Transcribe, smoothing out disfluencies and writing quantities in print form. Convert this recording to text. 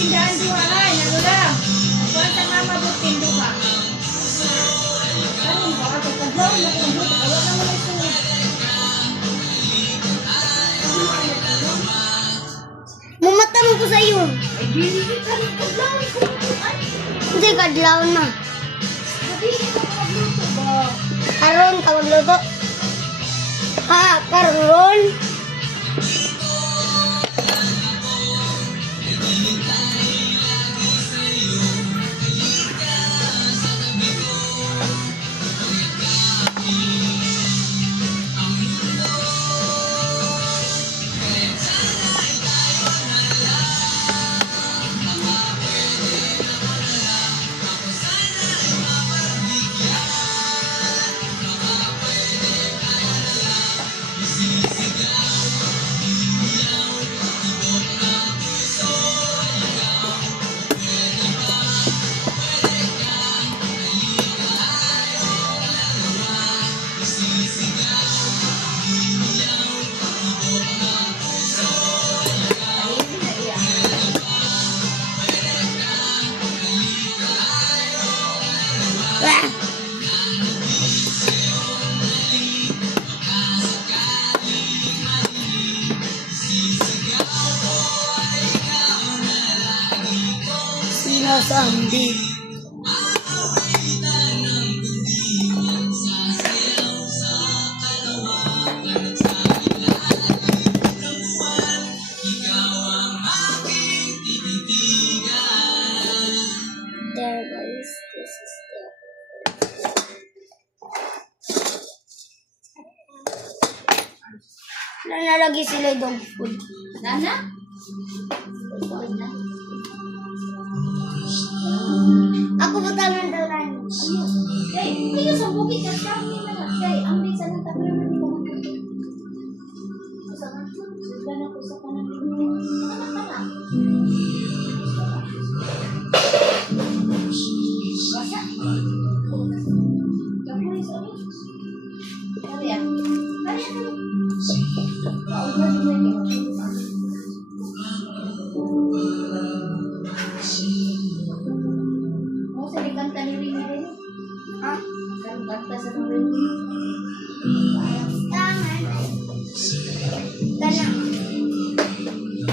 tindahan duhaan. Ano lang? Kuwan sa mama butin duha. Karon ba ato kadlaw na kung buto awa na mo ito. Mumatanong ko sa iyo. Ay dili ka rin kadlaw ko. Hindi kadlaw na. Sabi ko magluto ba? Karon ka magluto. Ha, karon. Sinasambi. There guys, this is there. Nalalagay sila dog food. Nana? Ako ba talang daw lang? Hey, kayo sa bukid ka kami na. Hey, ang bisa ng tatlo na dito. Sa kanto, sa kanto, sa kanto.